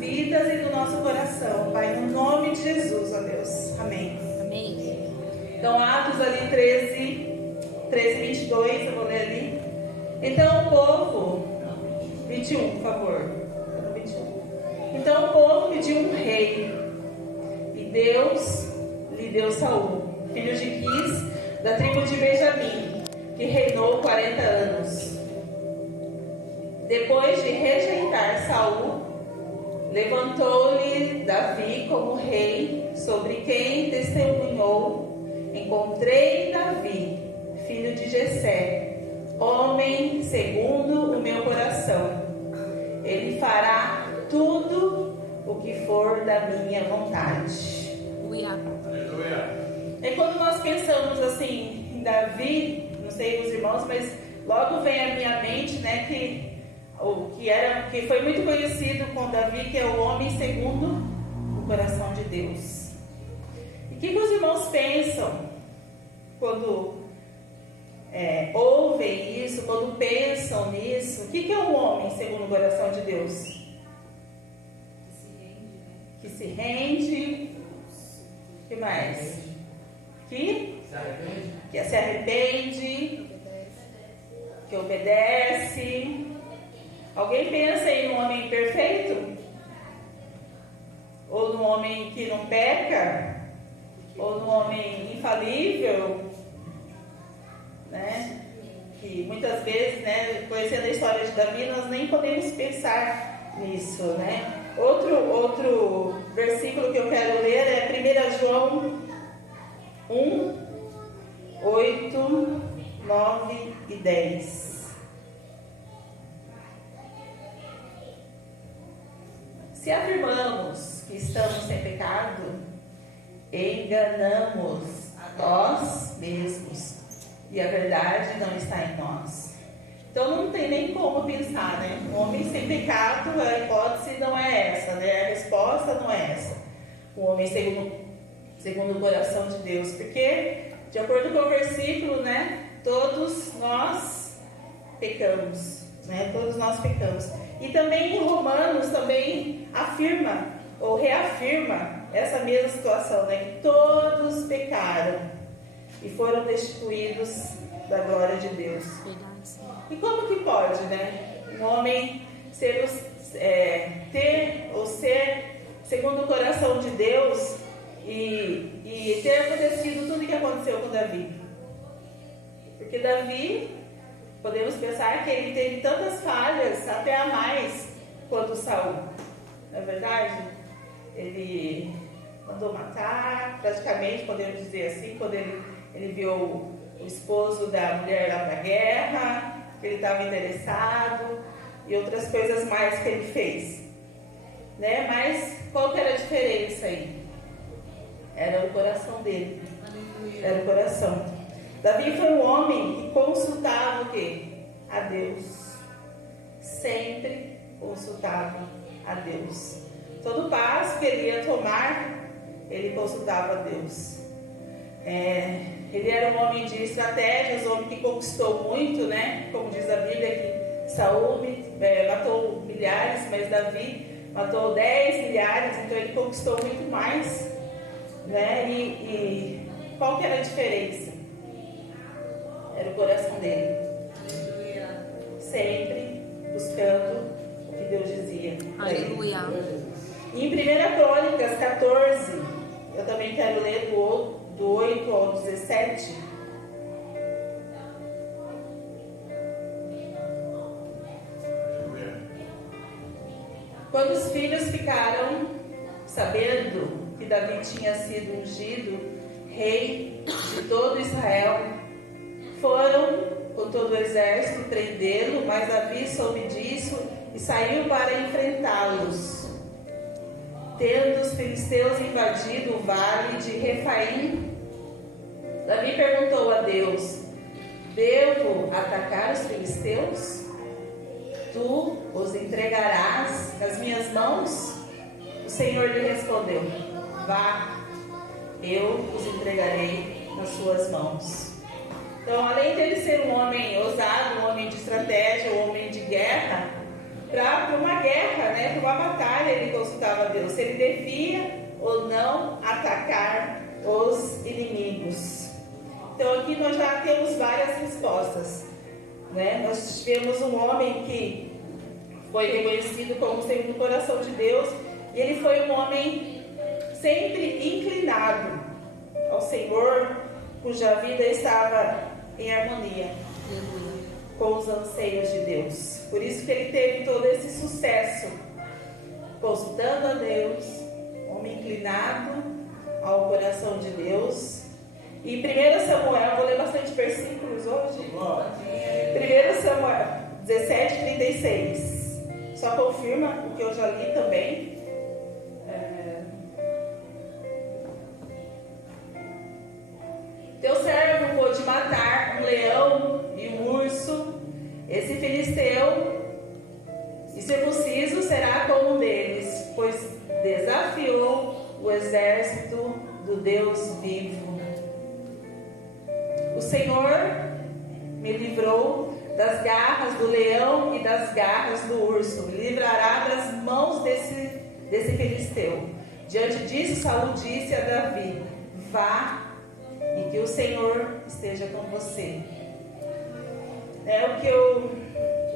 vidas e do nosso coração, Pai, no nome de Jesus, ó Deus. Amém. Amém. Então, Atos ali 13, 22, eu vou ler ali. Então o povo, 21, por favor. 21. Então o povo pediu um rei, e Deus lhe deu Saul, filho de Quis, da tribo de Benjamim, que reinou 40 anos. Depois de rejeitar Saul, levantou-lhe Davi como rei, sobre quem testemunhou: encontrei Davi, filho de Jessé, homem segundo o meu coração. Ele fará tudo o que for da minha vontade. Aleluia. E quando nós pensamos assim em Davi, não sei os irmãos, mas logo vem à minha mente, né, que foi muito conhecido com Davi, que é o homem segundo o coração de Deus. E o que os irmãos pensam quando ouvem isso, quando pensam nisso? O que é um homem segundo o coração de Deus? Que se rende. O que mais? Que se arrepende, que obedece. Alguém pensa em um homem perfeito? Ou num homem que não peca? Ou num homem infalível? Né? Que muitas vezes, né, conhecendo a história de Davi, nós nem podemos pensar nisso, né? Outro versículo que eu quero ler é 1 João 1, 8, 9 e 10. Se afirmamos que estamos sem pecado, enganamos a nós mesmos, e a verdade não está em nós. Então não tem nem como pensar, né? Um homem sem pecado, a hipótese não é essa, né? A resposta não é essa. Um homem segundo o coração de Deus, porque, de acordo com o versículo, né? Todos nós pecamos, né? Todos nós pecamos. E também em Romanos também afirma ou reafirma essa mesma situação, né? Que todos pecaram e foram destituídos da glória de Deus. E como que pode, né? Um homem ter ou ser segundo o coração de Deus e ter acontecido tudo o que aconteceu com Davi? Porque Davi, podemos pensar que ele teve tantas falhas, até a mais, quanto Saul. Não é verdade? Ele mandou matar, praticamente, podemos dizer assim, quando ele viu o esposo da mulher lá da guerra, que ele estava interessado, e outras coisas mais que ele fez. Né? Mas qual que era a diferença aí? Era o coração dele. Era o coração. Davi foi um homem que consultava o quê? A Deus. Sempre consultava a Deus. Todo passo que ele ia tomar, ele consultava a Deus. Ele era um homem de estratégias, um homem que conquistou muito, né? Como diz a Bíblia, que Saul matou milhares, mas Davi matou 10 milhares, então ele conquistou muito mais, né? E qual que era a diferença? Era o coração dele. Sempre buscando o que Deus dizia. Aleluia. E em 1 Crônicas 14, eu também quero ler do 8 ao 17. Quando os filhos ficaram sabendo que Davi tinha sido ungido rei de todo Israel, foram com todo o exército prendê-lo, mas Davi soube disso e saiu para enfrentá-los. Tendo os filisteus invadido o vale de Refaim, Davi perguntou a Deus: devo atacar os filisteus? Tu os entregarás nas minhas mãos? O Senhor lhe respondeu: vá, eu os entregarei nas suas mãos. Então, além dele ser um homem ousado, um homem de estratégia, um homem de guerra, para uma guerra, né, para uma batalha, ele consultava a Deus, se ele devia ou não atacar os inimigos. Então aqui nós já temos várias respostas, né? Nós tivemos um homem que foi reconhecido como segundo o coração de Deus, e ele foi um homem sempre inclinado ao Senhor, cuja vida estava em harmonia com os anseios de Deus. Por isso que ele teve todo esse sucesso, consultando a Deus, homem inclinado ao coração de Deus. E 1 Samuel, vou ler bastante versículos hoje. 1 Samuel 17:36. Só confirma o que eu já li também. Teu servo pôde matar um leão e um urso. Esse filisteu incircunciso será como um deles, pois desafiou o exército do Deus vivo. O Senhor me livrou das garras do leão e das garras do urso. Me livrará das mãos desse filisteu. Diante disso, Saul disse a Davi: vá, e que o Senhor esteja com você. É o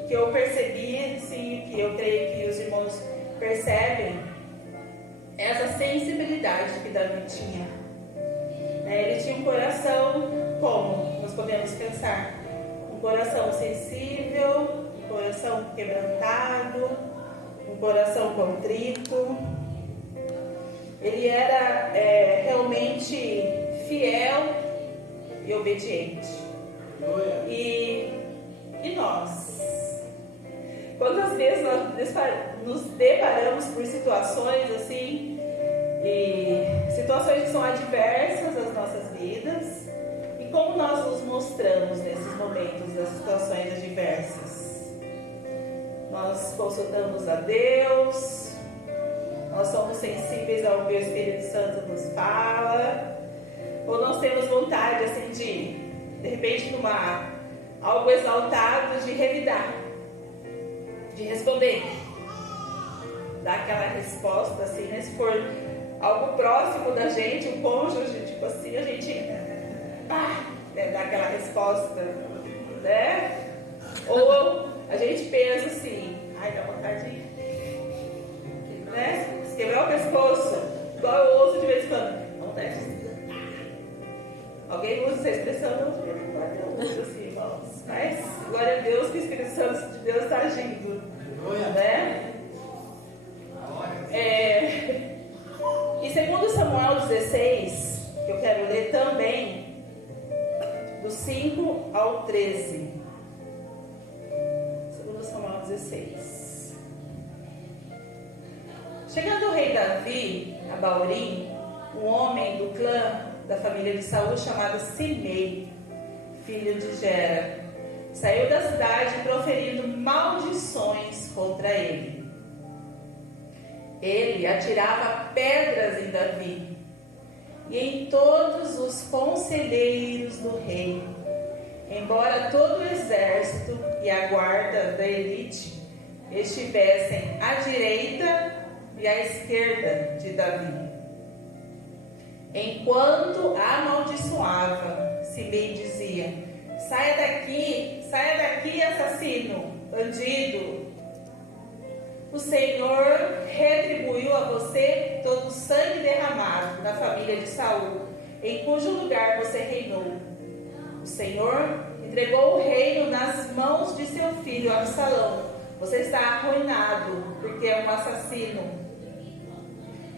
que eu percebi, sim, que eu creio que os irmãos percebem, essa sensibilidade que Davi tinha. Ele tinha um coração, como nós podemos pensar, um coração sensível, um coração quebrantado, um coração contrito. Ele era realmente fiel e obediente. E nós? Quantas vezes nós nos deparamos por situações assim, e situações que são adversas às nossas vidas, e como nós nos mostramos nesses momentos das situações adversas? Nós consultamos a Deus, nós somos sensíveis ao que o Espírito Santo nos fala, ou nós temos vontade assim de repente algo exaltado, de revidar, de responder, dar aquela resposta assim, né? Se for algo próximo da gente, um cônjuge, tipo assim, a gente dá aquela resposta, né? Ou a gente pensa assim, dá vontade de, né? Se quebrar o pescoço, igual eu ouço de vez em quando, dá vontade de... Alguém usa essa expressão? Não uso assim, irmãos. Mas, glória a Deus, que o Espírito Santo de Deus está agindo. Né? E segundo Samuel 16, que eu quero ler também, do 5 ao 13. Segundo Samuel 16. Chegando o rei Davi a Baurim, um homem do clã da família de Saul chamado Simei, filho de Gera, saiu da cidade proferindo maldições contra ele. Ele atirava pedras em Davi e em todos os conselheiros do rei, embora todo o exército e a guarda da elite estivessem à direita e à esquerda de Davi. Enquanto a amaldiçoava, Simei dizia: saia daqui, assassino, bandido. O Senhor retribuiu a você todo o sangue derramado na família de Saul, em cujo lugar você reinou. O Senhor entregou o reino nas mãos de seu filho Absalão. Você está arruinado, porque é um assassino.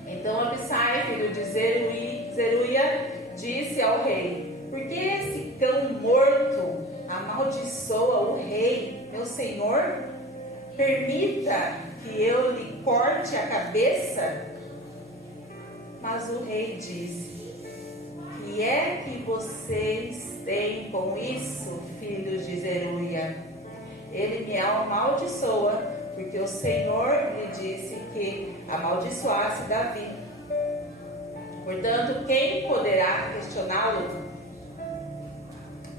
Então Abissai, filho de Zeruia, disse ao rei: por que esse cão morto amaldiçoa o rei, meu senhor? Permita que eu lhe corte a cabeça. Mas o rei disse: que é que vocês têm com isso, filhos de Zeruia? Ele me amaldiçoa, porque o Senhor lhe disse que amaldiçoasse Davi. Portanto, quem poderá questioná-lo?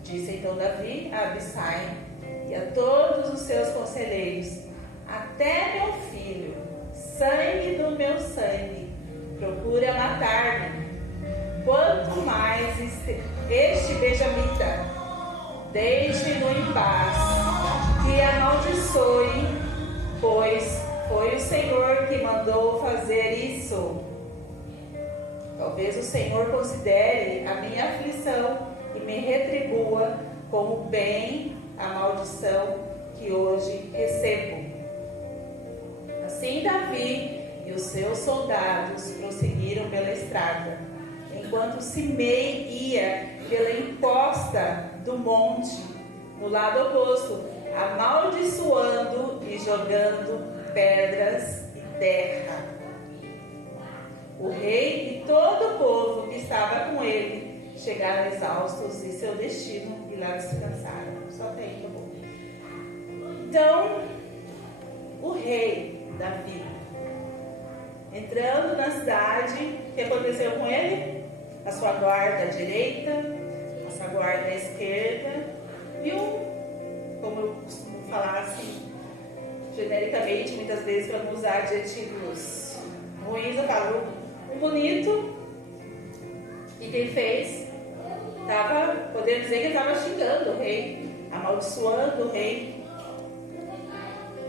Disse então Davi a Abissai e a todos os seus conselheiros: até meu filho, sangue do meu sangue, procura matar-me. Quanto mais este benjamita, deixe-no em paz, que amaldiçoe, pois foi o Senhor que mandou fazer isso. Talvez o Senhor considere a minha aflição e me retribua como bem a maldição que hoje recebo. Assim Davi e os seus soldados prosseguiram pela estrada, enquanto Simei ia pela encosta do monte, no lado oposto, amaldiçoando e jogando pedras e terra. O rei e todo o povo que estava com ele chegaram exaustos em seu destino e lá descansaram. Só até aí, tá bom. Então, o rei Davi, entrando na cidade, o que aconteceu com ele? A sua guarda à direita, a sua guarda à esquerda, e como eu costumo falar assim, genericamente, muitas vezes para não usar adjetivos ruins, eu falo um bonito, e quem fez, podemos dizer que ele estava xingando o rei, amaldiçoando o rei.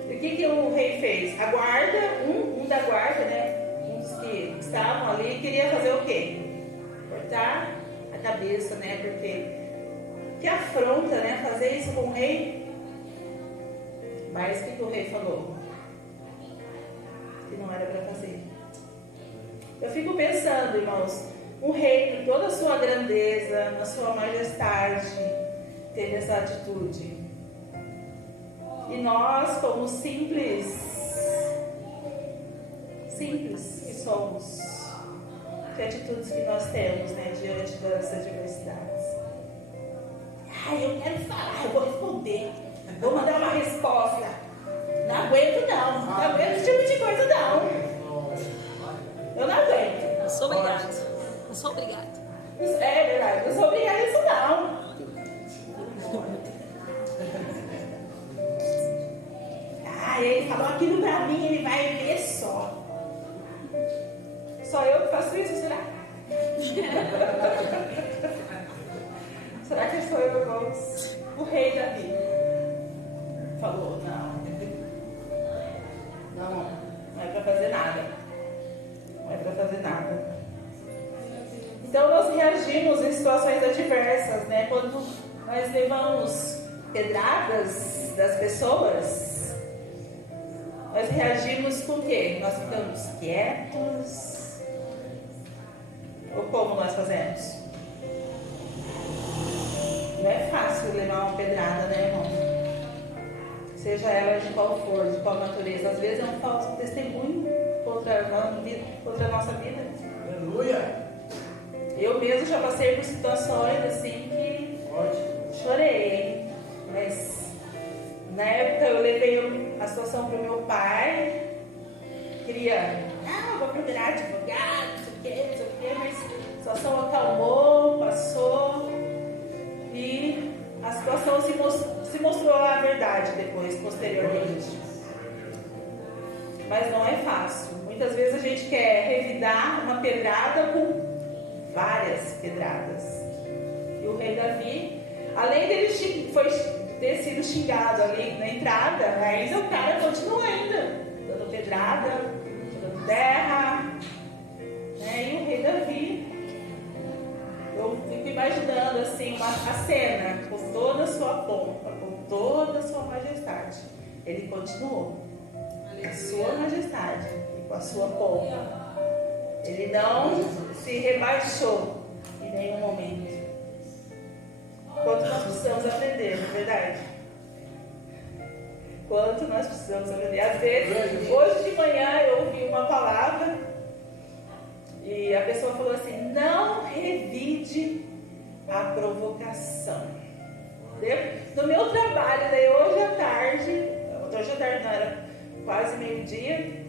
E o que o rei fez? A guarda, um da guarda, né, um dos que estavam ali, queria fazer o quê? Cortar a cabeça, né, porque que afronta, né, fazer isso com o rei. Mas o que o rei falou? Que não era para fazer. Eu fico pensando, irmãos, um rei com toda a sua grandeza, na sua majestade, teve essa atitude. E nós, como simples que somos, que atitudes que nós temos, né, diante das adversidades? Eu quero falar, eu vou responder, vou mandar uma resposta. Não aguento não aguento esse tipo de coisa não. Eu não aguento. Não sou obrigado. Não sou obrigado. É verdade, eu não sou obrigada a isso não. Ele falou aquilo pra mim, ele vai ver só. Só eu que faço isso, será? Será que foi, irmãos? O rei Davi falou, não é pra fazer nada. Não é pra fazer nada. Então nós reagimos em situações adversas, né? Quando nós levamos pedradas das pessoas, nós reagimos com o quê? Nós ficamos quietos? Ou como nós fazemos? Não é fácil levar uma pedrada, né, irmão? Seja ela de qual for, de qual natureza. Às vezes é um falso testemunho contra a nossa vida. Aleluia! Eu mesmo já passei por situações assim que chorei, hein? Mas na época eu levei a situação para o meu pai. Queria, vou procurar advogado, não sei o que, mas a situação acalmou, passou. E a situação se mostrou a verdade depois, posteriormente. Mas não é fácil. Muitas vezes a gente quer revidar uma pedrada com várias pedradas. E o rei Davi, além dele ter sido xingado ali na entrada, ainda o cara continua dando pedrada, dando terra. E o rei Davi, eu fico imaginando assim a cena, com toda a sua pompa, com toda a sua majestade. Ele continuou com a sua majestade e com a sua pompa. Ele não se rebaixou em nenhum momento. Quanto nós precisamos aprender, não é verdade? Quanto nós precisamos aprender. Às vezes, hoje de manhã eu ouvi uma palavra e a pessoa falou assim: não revide a provocação. No meu trabalho, daí hoje à tarde não, era quase meio-dia,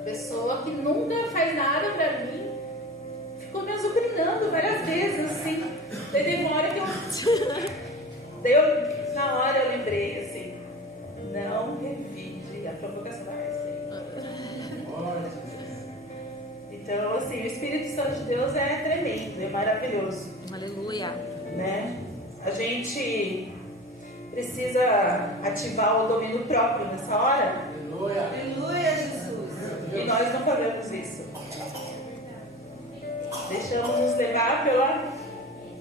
a pessoa que nunca faz nada pra mim ficou me azucrinando várias vezes, assim. Daí teve uma hora que na hora eu lembrei assim: não revide filha, a provocação da Então, assim, o Espírito Santo de Deus é tremendo, é maravilhoso. Aleluia. Né? A gente precisa ativar o domínio próprio nessa hora. Aleluia. Aleluia, Jesus. E nós não fazemos isso. Deixamos nos levar pela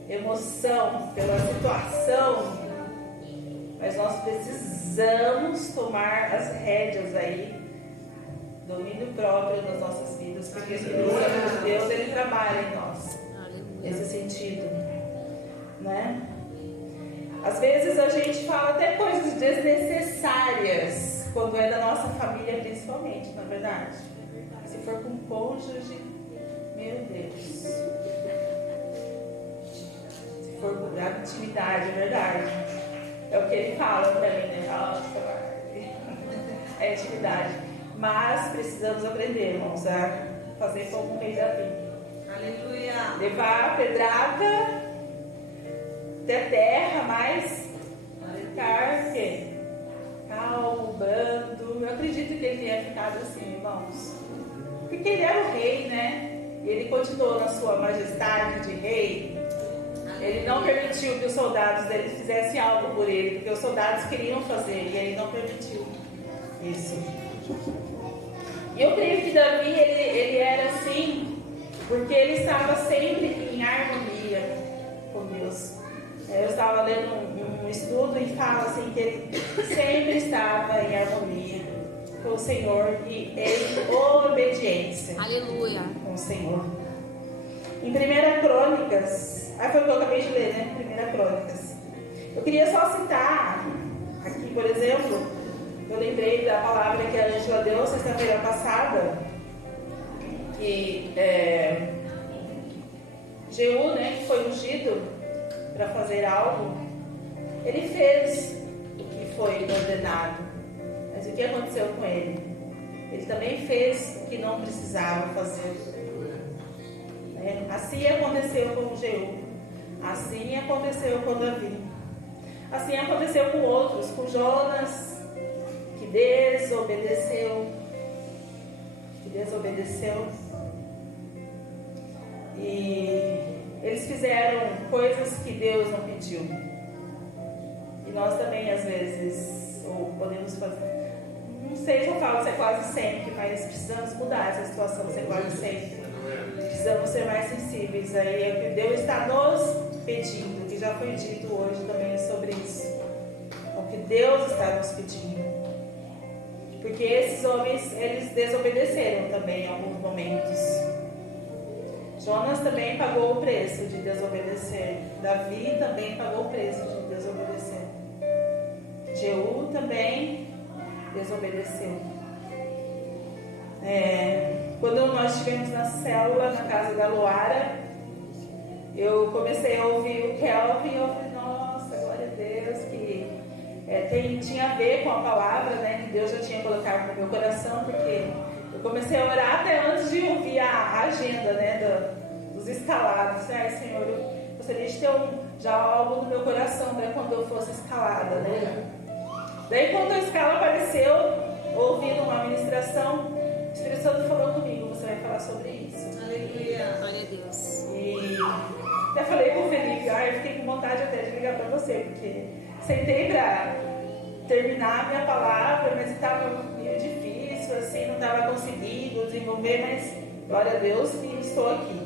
emoção, pela situação. Mas nós precisamos tomar as rédeas aí, domínio próprio das nossas vidas, porque o Espírito Santo de Deus, ele trabalha em nós, nesse sentido, né? Às vezes a gente fala até coisas desnecessárias, quando é da nossa família principalmente, não é verdade? Se for com cônjuge, meu Deus. Se for com intimidade, é verdade. É o que ele fala pra mim, né? É intimidade. Mas precisamos aprender, irmãos, a fazer como o rei Davi. Aleluia. Levar a pedrada até a terra, mas ficar calmo, brando. Eu acredito que ele tenha ficado assim, irmãos. Porque ele era o rei, né? E ele continuou na sua majestade de rei. Ele não permitiu que os soldados dele fizessem algo por ele, porque os soldados queriam fazer e ele não permitiu isso. E eu creio que Davi, ele era assim, porque ele estava sempre em harmonia com Deus. Eu estava lendo um estudo e fala assim que ele sempre estava em harmonia com o Senhor e em obediência. Aleluia. Com o Senhor. Em 1 Crônicas, foi o que eu acabei de ler, né? 1 Crônicas. Eu queria só citar aqui, por exemplo, eu lembrei da palavra que a Ângela deu sexta-feira passada, que Jeú, né, que foi ungido para fazer algo, ele fez o que foi ordenado. Mas o que aconteceu com ele? Ele também fez o que não precisava fazer. Assim aconteceu com Jeú, assim aconteceu com Davi, assim aconteceu com outros, com Jonas, que desobedeceu, e eles fizeram coisas que Deus não pediu. E nós também às vezes, ou podemos fazer, não sei se eu falo se é quase sempre, mas precisamos mudar essa situação, se é quase sempre. Precisamos ser mais sensíveis aí, é o que Deus está nos pedindo, que já foi dito hoje também sobre isso. É o que Deus está nos pedindo. Porque esses homens, eles desobedeceram também em alguns momentos. Jonas também pagou o preço de desobedecer. Davi também pagou o preço de desobedecer. Jeú também desobedeceu. Quando nós estivemos na célula, na casa da Luara, eu comecei a ouvir o Kelvin e eu falei, nossa, glória a Deus, que tinha a ver com a palavra, né, que Deus já tinha colocado no meu coração, porque eu comecei a orar até antes de ouvir a agenda, né, dos escalados. Ai, Senhor, eu gostaria de ter já algo no meu coração, né, quando eu fosse escalada, né. Daí quando a escala apareceu, ouvindo uma ministração, o Espírito Santo falou comigo, você vai falar sobre isso. Aleluia. Glória a Deus. E até falei com o Felipe, eu fiquei com vontade até de ligar para você, porque sentei para terminar a minha palavra, mas estava meio difícil, assim, não estava conseguindo desenvolver, mas glória a Deus que estou aqui.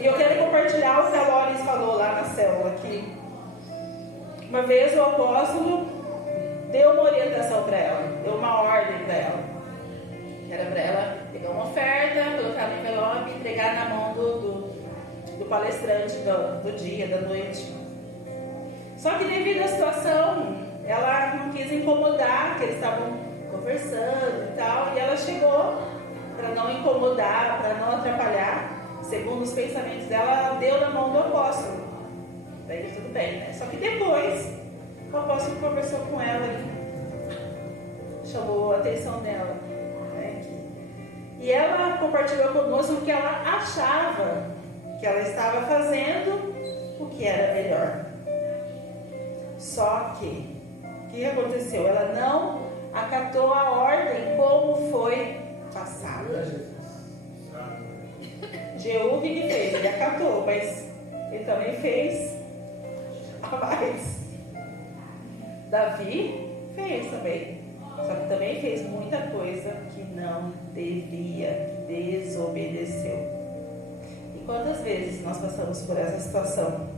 E eu quero compartilhar o que a Loris falou lá na célula, que uma vez o apóstolo deu uma orientação para ela, deu uma ordem para ela. Era para ela pegar uma oferta, colocar no envelope e entregar na mão do palestrante do dia, da noite. Só que devido à situação, ela não quis incomodar, porque eles estavam conversando e tal, e ela chegou para não incomodar, para não atrapalhar, segundo os pensamentos dela, ela deu na mão do apóstolo. Daí tudo bem, né? Só que depois, o apóstolo conversou com ela e chamou a atenção dela. E ela compartilhou conosco o que ela achava que ela estava fazendo, o que era melhor. Só que, o que aconteceu? Ela não acatou a ordem como foi passada. Jeú o que fez? Ele acatou, mas ele também fez a mais. Davi fez também, só que também fez muita coisa que não devia, desobedeceu. E quantas vezes nós passamos por essa situação?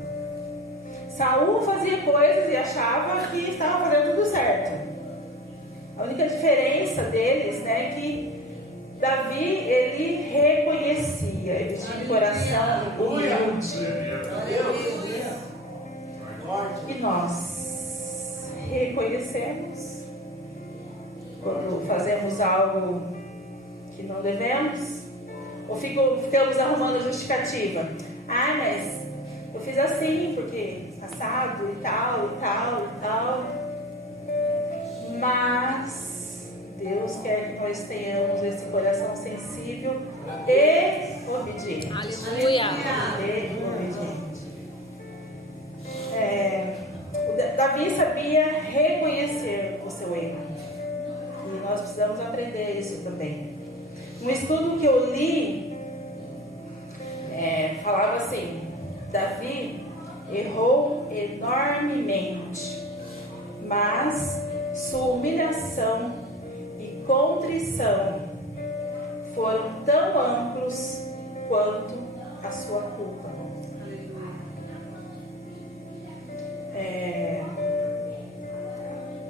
Saul fazia coisas e achava que estava fazendo tudo certo. A única diferença deles, né, é que Davi, ele reconhecia, ele tinha um coração humilde. E nós reconhecemos quando fazemos algo que não devemos, ou ficamos arrumando justificativa. Ah, mas eu fiz assim porque assado e tal, e tal, e tal. Mas Deus quer que nós tenhamos esse coração sensível e obediente. Aleluia. E obediente. Davi sabia reconhecer o seu erro. E nós precisamos aprender isso também. Um estudo que eu li falava assim: Davi errou enormemente, mas sua humilhação e contrição foram tão amplos quanto a sua culpa.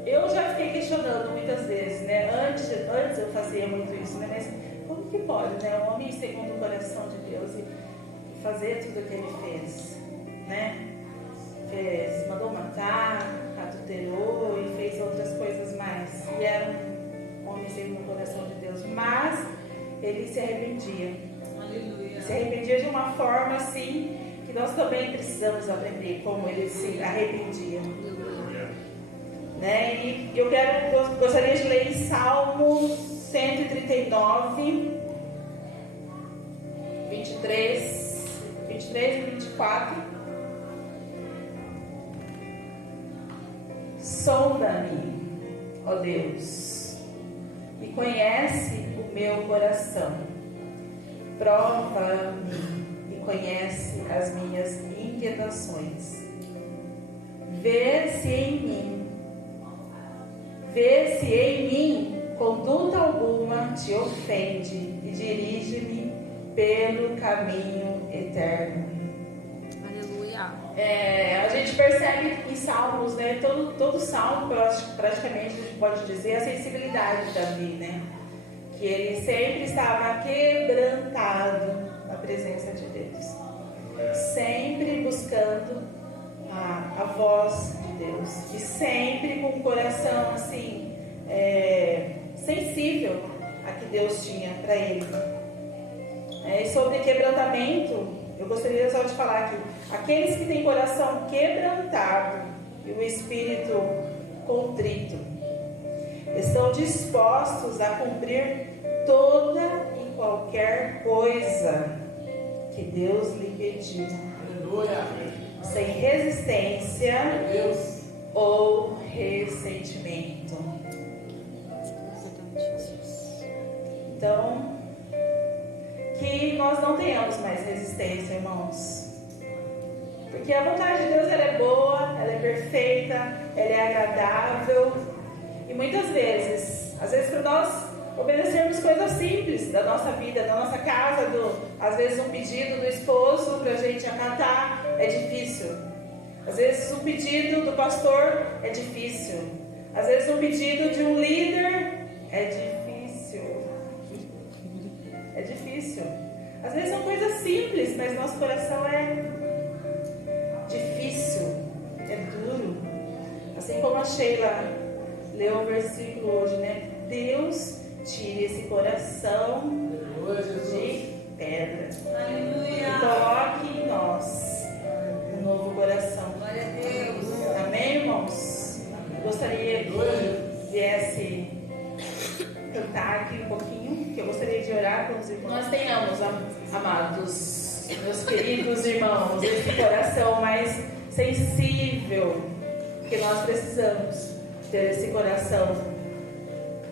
Eu já fiquei questionando muitas vezes, né? Antes eu fazia muito isso, né? Mas como que pode, né? Um homem segundo o coração de Deus e fazer tudo o que ele fez, né? Mandou matar, adulterou e fez outras coisas mais. E era um homem segundo o coração de Deus, mas ele se arrependia. Aleluia. Se arrependia de uma forma assim que nós também precisamos aprender como ele se arrependia. Né? E eu gostaria de ler em Salmo 139, 23 e 24. Sonda-me, ó Deus, e conhece o meu coração. Prova-me e conhece as minhas inquietações. Vê se em mim conduta alguma te ofende e dirige-me pelo caminho eterno. Aleluia. A gente percebe em Salmos, né? Todo salmo, praticamente, a gente pode dizer a sensibilidade de Davi, né? Que ele sempre estava quebrantado na presença de Deus, sempre buscando a voz de Deus, e sempre com o coração assim sensível a que Deus tinha para ele. E sobre quebrantamento, eu gostaria só de falar aqui: aqueles que têm coração quebrantado e o espírito contrito estão dispostos a cumprir toda e qualquer coisa que Deus lhe pediu. Aleluia. Sem resistência ou ressentimento. Então, que nós não tenhamos mais resistência, irmãos. Porque a vontade de Deus, ela é boa, ela é perfeita, ela é agradável. E muitas vezes, às vezes para nós obedecermos coisas simples da nossa vida, da nossa casa, às vezes um pedido do esposo para a gente acatar é difícil. Às vezes um pedido do pastor é difícil. Às vezes um pedido de um líder é difícil. É difícil. Às vezes são coisas simples, mas nosso coração é difícil, é duro. Assim como a Sheila leu o versículo hoje, né? Deus tire esse coração de pedra. Aleluia. E coloque em nós um novo coração. Glória a Deus. Amém, irmãos? Eu gostaria que viesse cantar aqui um pouquinho, que eu gostaria de orar com os irmãos. Nós tenhamos, amados, meus queridos irmãos, esse coração mais sensível, que nós precisamos ter esse coração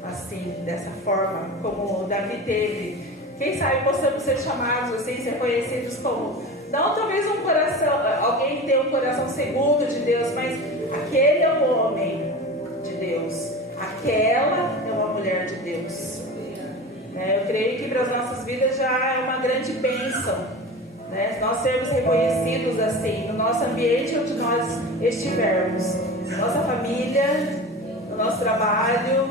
assim, dessa forma, como Davi teve. Quem sabe possamos ser chamados assim, ser conhecidos como, não talvez um coração, alguém que tem um coração segundo de Deus, mas aquele é um homem de Deus, aquela é uma mulher de Deus. Eu creio que para as nossas vidas já é uma grande bênção, né? Nós sermos reconhecidos assim, no nosso ambiente onde nós estivermos, na nossa família, no nosso trabalho,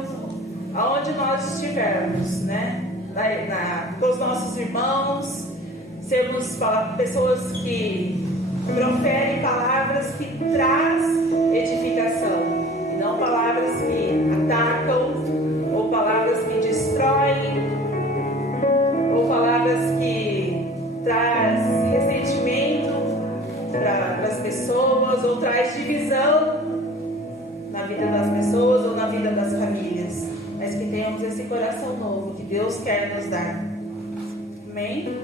aonde nós estivermos, né? Com os nossos irmãos, sermos pessoas que proferem palavras que trazem edificação, e não palavras que atacam, ou palavras que destroem, ou palavras que trazem ressentimento para as pessoas, ou traz divisão na vida das pessoas ou na vida das famílias, mas que tenhamos esse coração novo que Deus quer nos dar. Amém?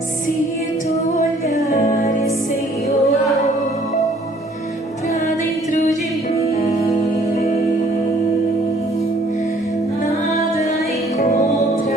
Se tu olhares, Senhor, pra dentro de mim, nada encontrarás.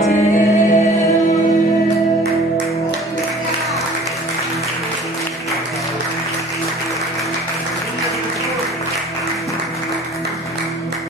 Teu